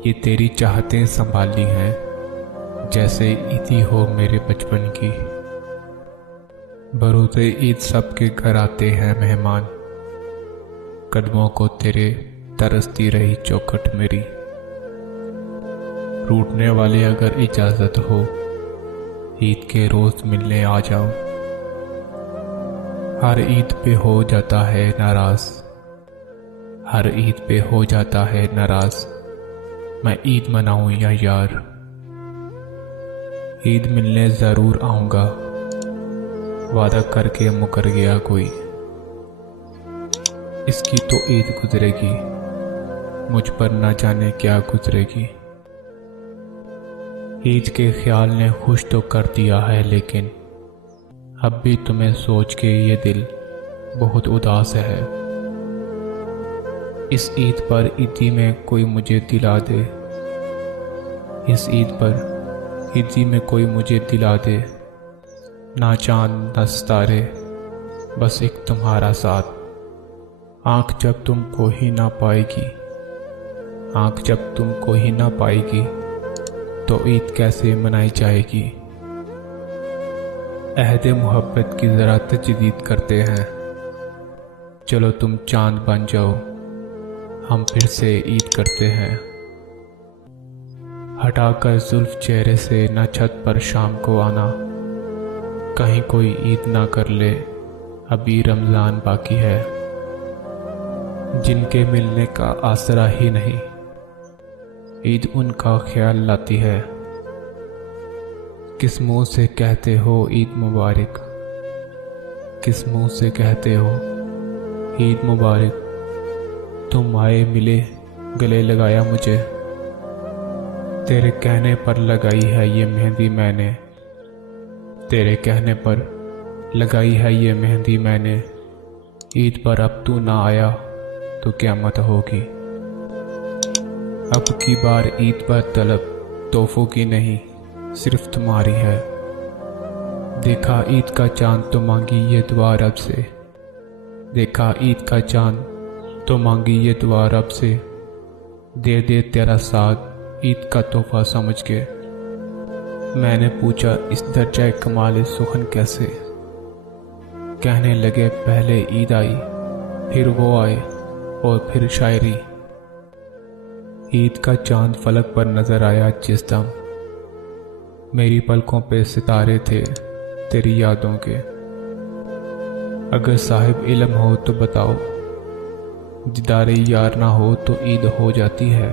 ये तेरी चाहतें संभाली हैं जैसे ईदी हो मेरे बचपन की। बरोज़े ईद सबके घर आते हैं मेहमान, कदमों को तेरे तरसती रही चौखट मेरी। रूठने वाले अगर इजाज़त हो ईद के रोज़ मिलने आ जाओ। हर ईद पे हो जाता है नाराज़, हर ईद पे हो जाता है नाराज़। मैं ईद मनाऊं या यार, ईद मिलने ज़रूर आऊँगा, वादा करके मुकर गया कोई। इसकी तो ईद गुजरेगी, मुझ पर न जाने क्या गुजरेगी। ईद के ख्याल ने खुश तो कर दिया है, लेकिन अब भी तुम्हें सोच के ये दिल बहुत उदास है। इस ईद पर ईदी में कोई मुझे दिला दे, इस ईद पर ईदी में कोई मुझे दिला दे। ना चांद ना सितारे, बस एक तुम्हारा साथ। आँख जब तुमको ही ना पाएगी, आँख जब तुमको ही ना पाएगी, तो ईद कैसे मनाई जाएगी। अहद मोहब्बत की ज़रा तजदीद करते हैं, चलो तुम चांद बन जाओ, हम फिर से ईद करते हैं। हटाकर जुल्फ चेहरे से न छत पर शाम को आना, कहीं कोई ईद ना कर ले, अभी रमज़ान बाकी है। जिनके मिलने का आसरा ही नहीं, ईद उनका ख्याल लाती है। किस मुँह से कहते हो ईद मुबारक, किस मुँह से कहते हो ईद मुबारक। तुम आए मिले गले लगाया मुझे, तेरे कहने पर लगाई है ये मेहंदी मैंने, तेरे कहने पर लगाई है ये मेहंदी मैंने। ईद पर अब तू ना आया तो क़यामत होगी। अब की बार ईद पर तलब तोहफों की नहीं, सिर्फ तुम्हारी है। देखा ईद का चांद तो मांगी ये दुआ रब से, देखा ईद का चांद तो मांगी ये दुआ रब से। दे दे तेरा साथ ईद का तोहफा समझ के। मैंने पूछा इस दर्जा कमाल सुखन कैसे, कहने लगे पहले ईद आई, फिर वो आए और फिर शायरी। ईद का चांद फलक पर नजर आया जिस दम, मेरी पलकों पे सितारे थे तेरी यादों के। अगर साहिब इल्म हो तो बताओ, दीदारे यार ना हो तो ईद हो जाती है।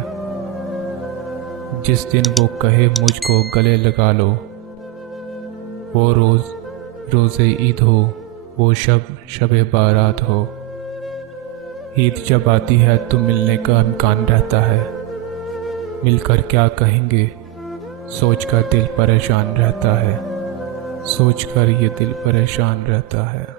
जिस दिन वो कहे मुझको गले लगा लो, वो रोज़े ईद हो, वो शब बारात हो। ईद जब आती है तो मिलने का इम्कान रहता है, मिलकर क्या कहेंगे सोचकर दिल परेशान रहता है, सोचकर ये दिल परेशान रहता है।